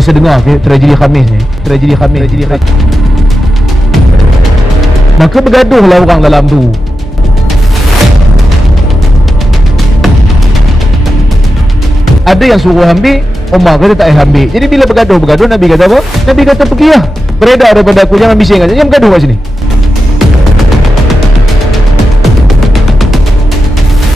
biasa dengar tragedi Khamis ni, tragedi Khamis. Maka bergaduhlah orang dalam tu. Ada yang suruh ambil, Umar kata tak payah ambil. Jadi bila bergaduh, Nabi kata apa? Nabi kata pergilah, beredar daripada aku, jangan bising aja, jangan bergaduh kat sini.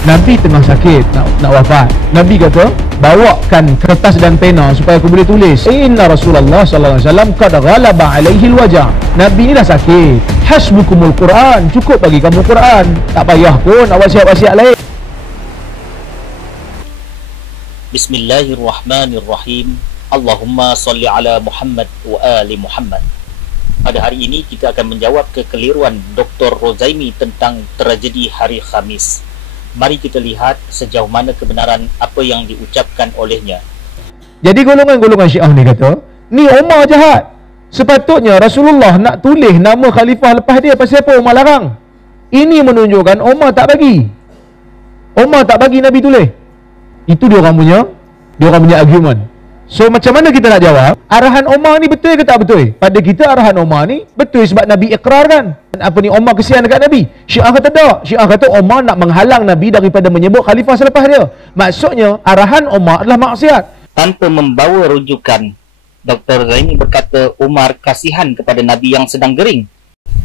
Nabi tengah sakit, nak wafat. Nabi kata, bawakan kertas dan pena supaya aku boleh tulis. Inna Rasulullah sallallahu alaihi wasallam qad ghalaba alaihi alwaja'. Nabi ni dah sakit. Hasbukumul Quran, cukup bagi kamu Quran. Tak payah pun nak wasiat-wasiat lain. Bismillahirrahmanirrahim. Allahumma salli ala Muhammad wa ali Muhammad. Pada hari ini kita akan menjawab kekeliruan Dr. Rozaimi tentang tragedi hari Khamis. Mari kita lihat sejauh mana kebenaran apa yang diucapkan olehnya. Jadi golongan-golongan Syiah ni kata, ni Umar jahat. Sepatutnya Rasulullah nak tulis nama khalifah lepas dia, pasal apa Umar larang? Ini menunjukkan Umar tak bagi. Umar tak bagi Nabi tulis. Itu dia orang punya argument. So macam mana kita nak jawab? Arahan Umar ni betul ke tak betul? Pada kita arahan Umar ni betul sebab Nabi ikrarkan. Apa ni, Umar kesian dekat Nabi? Syiah kata tak. Syiah kata Umar nak menghalang Nabi daripada menyebut khalifah selepas dia. Maksudnya arahan Umar adalah maksiat. Tanpa membawa rujukan, Dr. Zaini berkata Umar kasihan kepada Nabi yang sedang gering.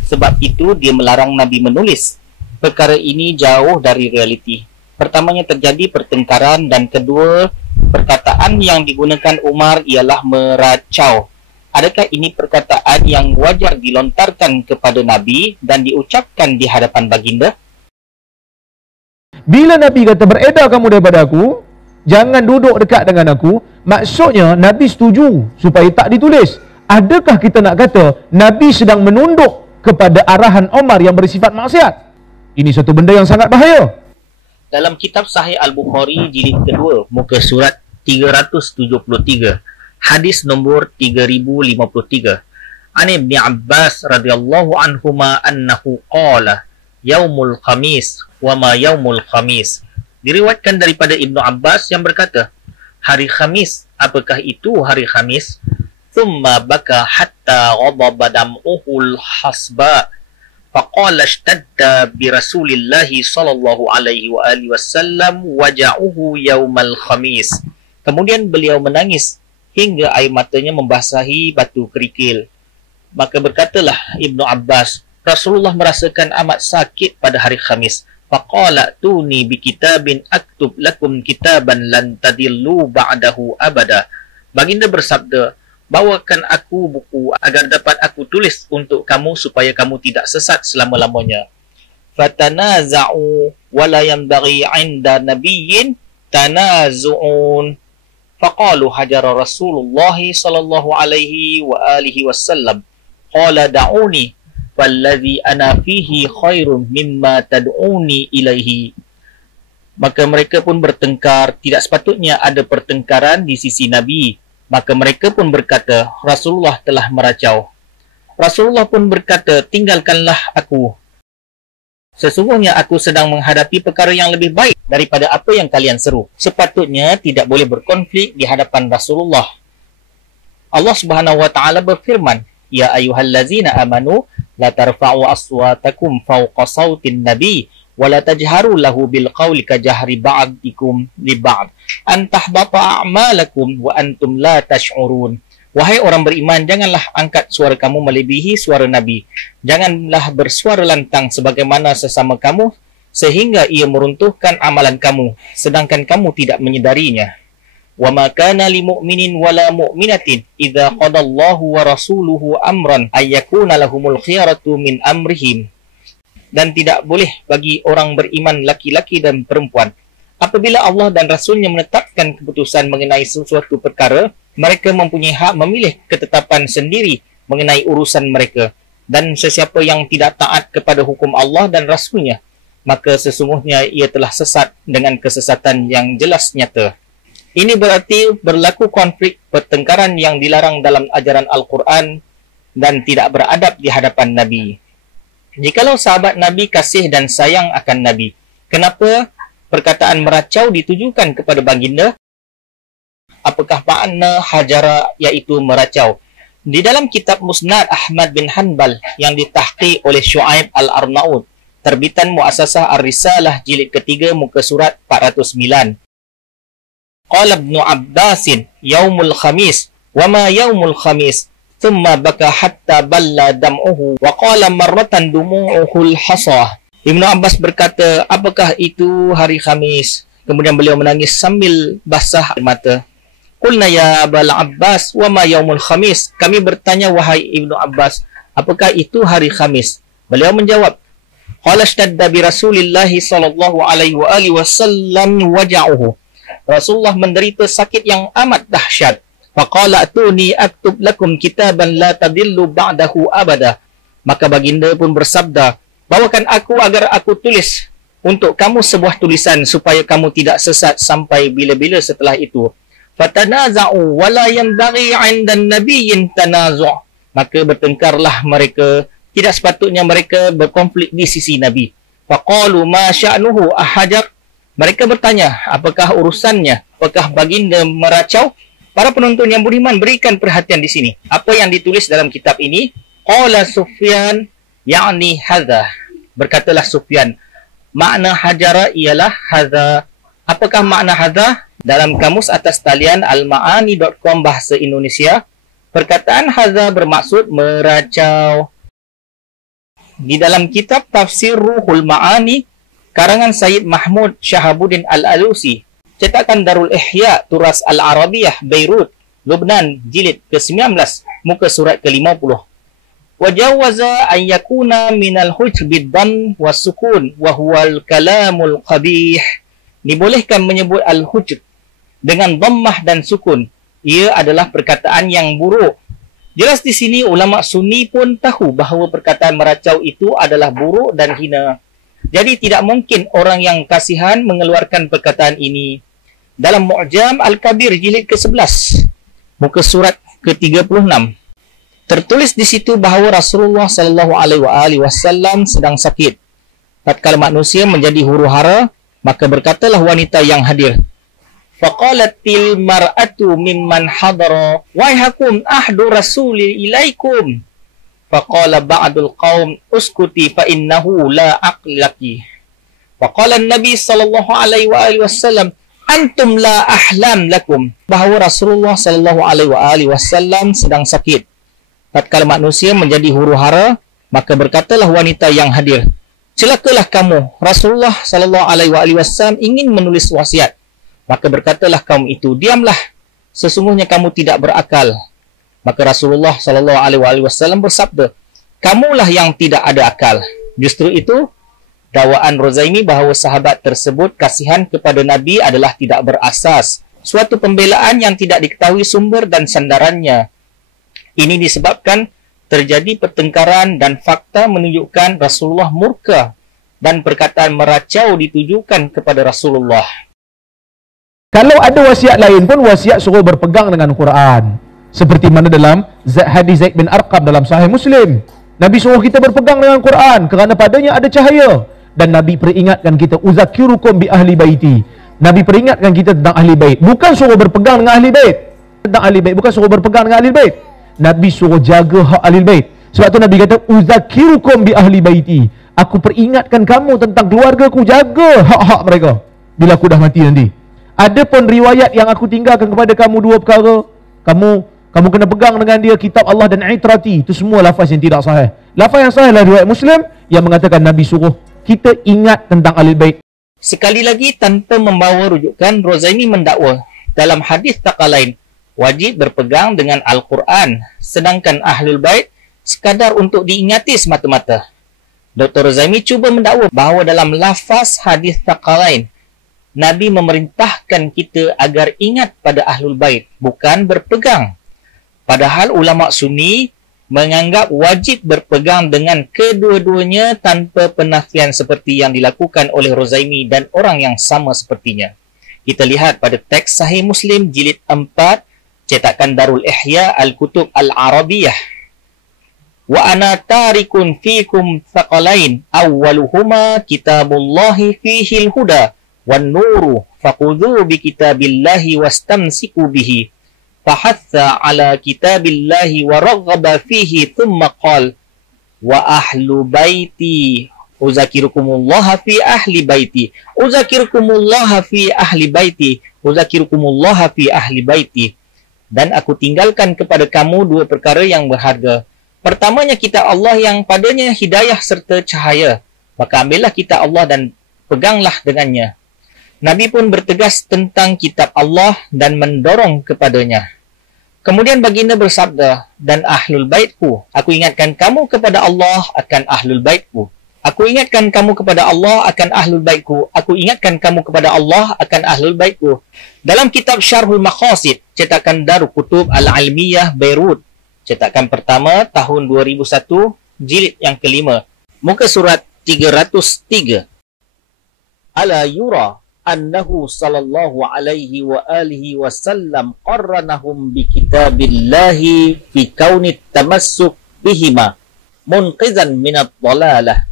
Sebab itu dia melarang Nabi menulis. Perkara ini jauh dari realiti. Pertamanya terjadi pertengkaran, dan kedua, perkataan yang digunakan Umar ialah meracau. Adakah ini perkataan yang wajar dilontarkan kepada Nabi dan diucapkan di hadapan baginda? Bila Nabi kata beredar kamu daripada aku, jangan duduk dekat dengan aku, maksudnya Nabi setuju supaya tak ditulis. Adakah kita nak kata Nabi sedang menunduk kepada arahan Umar yang bersifat maksiat? Ini satu benda yang sangat bahaya. Dalam kitab Sahih Al-Bukhari jilid kedua, muka surat 373, hadis nombor 3053. An Ibn Abbas radhiyallahu anhuma annahu qala yaumul khamis wa ma yaumul khamis. Diriwayatkan daripada Ibnu Abbas yang berkata, hari Khamis, apakah itu hari Khamis? Thumma baka hatta ghadaba dam'uhul hasba. Faqala ishtadda bi Rasulillahi sallallahu alaihi wa alihi wasallam waja'uhu yaumal khamis. Kemudian beliau menangis hingga air matanya membasahi batu kerikil. Maka berkatalah Ibnu Abbas, Rasulullah merasakan amat sakit pada hari Khamis. Faqala tuni bi kitabin aktub lakum kitaban lan tadillu ba'dahu abada. Baginda bersabda, bawakan aku buku agar dapat aku tulis untuk kamu supaya kamu tidak sesat selama-lamanya. Fatanaza'u wa la yanbaghi 'inda nabiyyin tanazu'un. Faqalu hajara Rasulullah sallallahu alaihi wa alihi wasallam. Qala da'uni falladhi ana fihi khairun mimma tad'uni ilaihi. Maka mereka pun bertengkar. Tidak sepatutnya ada pertengkaran di sisi Nabi. Maka mereka pun berkata, Rasulullah telah meracau. Rasulullah pun berkata, tinggalkanlah aku. Sesungguhnya aku sedang menghadapi perkara yang lebih baik daripada apa yang kalian seru. Sepatutnya tidak boleh berkonflik di hadapan Rasulullah. Allah Subhanahu wa taala berfirman, ya ayyuhallazina amanu la tarfa'u aswatakum fawqa sautin nabi wa la tajharu lahu bil qawli ka jahri ba'dikum li ba'd an tahbata a'malakum wa antum la tash'urun. Wahai orang beriman, janganlah angkat suara kamu melebihi suara Nabi. Janganlah bersuara lantang sebagaimana sesama kamu sehingga ia meruntuhkan amalan kamu sedangkan kamu tidak menyedarinya. Wa ma kana lil mu'minin wala mu'minatin idza qadallahu wa rasuluhu amran ay yakuna lahumul khiyaratu min amrihim. Dan tidak boleh bagi orang beriman laki-laki dan perempuan, apabila Allah dan Rasulnya menetapkan keputusan mengenai sesuatu perkara, mereka mempunyai hak memilih ketetapan sendiri mengenai urusan mereka. Dan sesiapa yang tidak taat kepada hukum Allah dan Rasulnya, maka sesungguhnya ia telah sesat dengan kesesatan yang jelas nyata. Ini berarti berlaku konflik pertengkaran yang dilarang dalam ajaran Al-Quran dan tidak beradab di hadapan Nabi. Jikalau sahabat Nabi kasih dan sayang akan Nabi, kenapa perkataan meracau ditujukan kepada baginda? apakah makna hajara, iaitu meracau. Di dalam kitab Musnad Ahmad bin Hanbal yang ditahqiq oleh Syuaib Al-Arnaud, terbitan Muassasah Ar-Risalah jilid ketiga muka surat 409. Qala Ibnu Abbasin yaumul khamis wa ma yaumul khamis thumma baka hatta balla dam'uhu wa qala marratan dumu'uhul hasa. Ibnu Abbas berkata, apakah itu hari Khamis? Kemudian beliau menangis sambil basah air mata. Qulna ya Abul Abbas wa ma yaumul khamis? Kami bertanya, wahai Ibnu Abbas, apakah itu hari Khamis? Beliau menjawab, qala ishtadda bi Rasulillah sallallahu alaihi wa alihi wasallam waja'uhu. Rasulullah menderita sakit yang amat dahsyat. Faqala atuni aktub lakum kitaban la tadillu ba'dahu abada. Maka baginda pun bersabda, bawakan aku agar aku tulis untuk kamu sebuah tulisan supaya kamu tidak sesat sampai bila-bila setelah itu. Fatanaza'u wa la yanbaghi 'inda an-nabiyyin tanazu'. Maka bertengkarlah mereka, tidak sepatutnya mereka berkonflik di sisi Nabi. Faqalu ma sya'nuhu ahajar. Mereka bertanya, apakah urusannya? Apakah baginda meracau? Para penonton yang beriman, berikan perhatian di sini. Apa yang ditulis dalam kitab ini? Qala Sufyan ya'ni hadha. Berkatalah Sufyan, makna hajara ialah hadha. Apakah makna hadha? Dalam kamus atas talian almaani.com bahasa Indonesia, perkataan hadha bermaksud meracau. Di dalam kitab Tafsir Ruhul Ma'ani karangan Sayyid Mahmud Shahabuddin Al-Alusi, cetakan Darul Ihya Turas Al-Arabiyah Beirut, Lubnan, jilid ke-19, muka surat ke-50. Wajawaza an yakuna minal hujr bid-dam was-sukun wa huwal kalamul qabih. Dibolehkan menyebut al-hujr dengan dhammah dan sukun. Ia adalah perkataan yang buruk. Jelas di sini ulama Sunni pun tahu bahawa perkataan meracau itu adalah buruk dan hina. Jadi tidak mungkin orang yang kasihan mengeluarkan perkataan ini. Dalam Mu'jam Al-Kabir jilid ke-11, muka surat ke-36, tertulis di situ bahawa Rasulullah sallallahu alaihi wasallam sedang sakit. Tatkala manusia menjadi huru-hara, maka berkatalah wanita yang hadir, faqalatil mar'atu mimman hadara waihakum ahdu rasuli ilaikum. Faqala ba'dul qaum uskuti fa innahu la aqlaki. Faqala an-nabi sallallahu alaihi wasallam antum la ahlam lakum. Bahawa Rasulullah sallallahu alaihi wasallam sedang sakit. Tatkala manusia menjadi huru-hara, maka berkatalah wanita yang hadir, celakalah kamu, Rasulullah sallallahu alaihi wasallam ingin menulis wasiat. Maka berkatalah kaum itu, diamlah, sesungguhnya kamu tidak berakal. Maka Rasulullah sallallahu alaihi wasallam bersabda, kamulah yang tidak ada akal. Justru itu dakwaan Rozaimi bahawa sahabat tersebut kasihan kepada Nabi adalah tidak berasas, suatu pembelaan yang tidak diketahui sumber dan sandarannya. Ini disebabkan terjadi pertengkaran dan fakta menunjukkan Rasulullah murka dan perkataan meracau ditujukan kepada Rasulullah. Kalau ada wasiat lain pun, wasiat suruh berpegang dengan Quran. Seperti mana dalam hadis Zaid bin Arqam dalam Sahih Muslim. Nabi suruh kita berpegang dengan Quran kerana padanya ada cahaya. Dan Nabi peringatkan kita, uzakirukum bi ahli baiti. Nabi peringatkan kita tentang ahli bait. Bukan suruh berpegang dengan ahli bait. Tentang ahli bait, bukan suruh berpegang dengan ahli bait. Nabi suruh jaga hak ahli bait. Sebab tu Nabi kata, uzakirukum bi ahli baiti. Aku peringatkan kamu tentang keluargaku, jaga hak-hak mereka bila aku dah mati nanti. Ada pun riwayat yang aku tinggalkan kepada kamu dua perkara. Kamu kena pegang dengan dia, kitab Allah dan itrati. Itu semua lafaz yang tidak sahih. Lafaz yang sahih adalah riwayat Muslim yang mengatakan Nabi suruh kita ingat tentang Ahlul Bait. Sekali lagi tanpa membawa rujukan, Rozaimi mendakwa dalam hadis Thaqalain wajib berpegang dengan Al-Quran, sedangkan Ahlul Bait sekadar untuk diingati semata-mata. Dr. Rozaimi cuba mendakwa bahawa dalam lafaz hadis Thaqalain Nabi memerintahkan kita agar ingat pada Ahlul Bait, bukan berpegang. Padahal ulama Sunni menganggap wajib berpegang dengan kedua-duanya tanpa penafian seperti yang dilakukan oleh Rozaimi dan orang yang sama sepertinya. Kita lihat pada teks Sahih Muslim jilid 4, cetakan Darul Ihya Al-Kutub Al-Arabiyah. Wa ana tarikun fikum thaqalain awwaluhuma kitabullahi fihil huda wan nuru faqudhu bi kitabillahi wastamsiku bihi fahatha ala kitabillahi wa raghaba fihi thumma qala wa ahlu baiti uzakirukumullah fi ahli baiti uzakirukumullah fi ahli baiti uzakirukumullah fi ahli baiti. Dan aku tinggalkan kepada kamu dua perkara yang berharga. Pertamanya kitab Allah yang padanya hidayah serta cahaya. Maka ambillah kitab Allah dan peganglah dengannya. Nabi pun bertegas tentang kitab Allah dan mendorong kepadanya. Kemudian baginda bersabda, dan ahlul baitku, aku ingatkan kamu kepada Allah akan ahlul baitku. Aku ingatkan kamu kepada Allah akan ahlul baitku. Aku ingatkan kamu kepada Allah akan ahlul baitku. Dalam kitab Syarhul Maqasid, cetakan Darul Kutub Al-Almiyah Beirut, cetakan pertama tahun 2001, jilid yang kelima, muka surat 303. Ala yura annahu sallallahu alaihi wa alihi wasallam qarranahum bi kitabillahi fi kaunit tamassuk bihima munqizan minat dhalalah.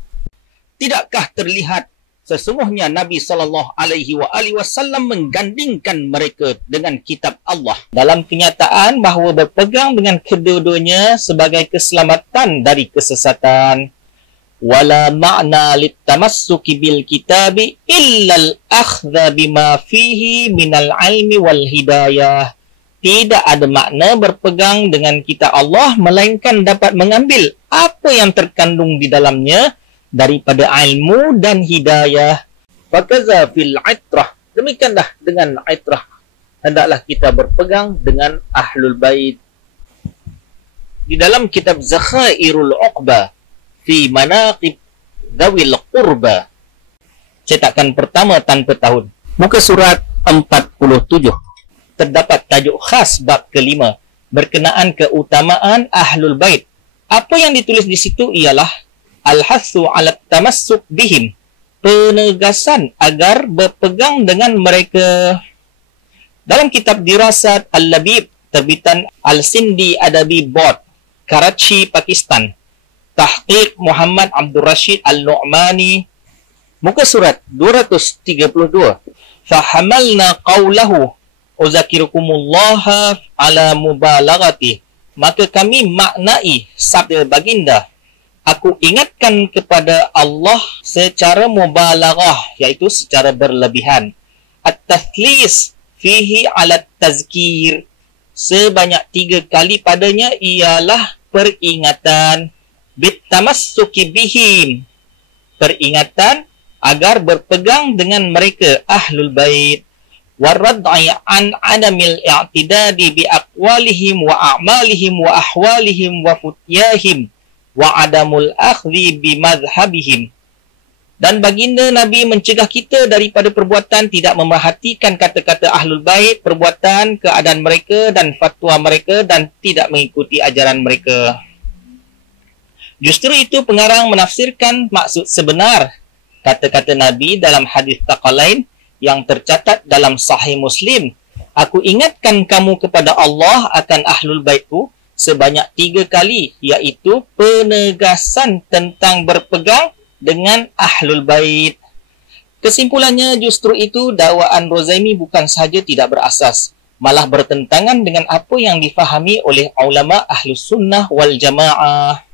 Tidakkah terlihat sesungguhnya Nabi sallallahu alaihi wasallam menggandingkan mereka dengan kitab Allah dalam kenyataan bahawa berpegang dengan kedua-duanya sebagai keselamatan dari kesesatan. Wala ma'na litamassuki bil kitabi illa al-akhdha bima fihi minal ilmi wal hidayah. Tidak ada makna berpegang dengan kitab Allah melainkan dapat mengambil apa yang terkandung di dalamnya daripada ilmu dan hidayah. Fakaza fil itrah. Demikianlah dengan itrah. Hendaklah kita berpegang dengan ahlul bait. Di dalam kitab Zakhairul Uqba fi manaqib dzawil qurba, cetakan pertama tanpa tahun, muka surat 47, terdapat tajuk khas bab kelima berkenaan keutamaan ahlul bait. Apa yang ditulis di situ ialah al-hassu 'ala tamassuk bihim, penegasan agar berpegang dengan mereka. Dalam kitab Dirasat Al-Labib terbitan Al-Sindi Adabi Board, Karachi, Pakistan, Tahqiq Muhammad Abdul Rashid Al-Nu'mani, muka surat 232, fahamalna qawlahu uzakirukumullah ala mubalaghati, maka kami maknai sabda baginda, aku ingatkan kepada Allah secara mubalaghah, iaitu secara berlebihan. At-tathlis fihi ala tazkir, sebanyak 3 kali padanya ialah peringatan. Bitamassuki bihim, peringatan agar berpegang dengan mereka ahlul bait. Warad'i an adamil i'tidadi bi aqwalihim wa a'malihim wa ahwalihim wa futyahim wa adamul akhdhi bi madhhabihim. Dan baginda Nabi mencegah kita daripada perbuatan tidak memerhatikan kata-kata ahlul bait, perbuatan, keadaan mereka dan fatwa mereka, dan tidak mengikuti ajaran mereka. Justru itu pengarang menafsirkan maksud sebenar kata-kata Nabi dalam hadis Thaqalain yang tercatat dalam Sahih Muslim. Aku ingatkan kamu kepada Allah akan ahlul baitku sebanyak 3 kali, iaitu penegasan tentang berpegang dengan ahlul bait. Kesimpulannya, justru itu dakwaan Rozaimi bukan sahaja tidak berasas, malah bertentangan dengan apa yang difahami oleh ulama Ahlus Sunnah wal Jamaah.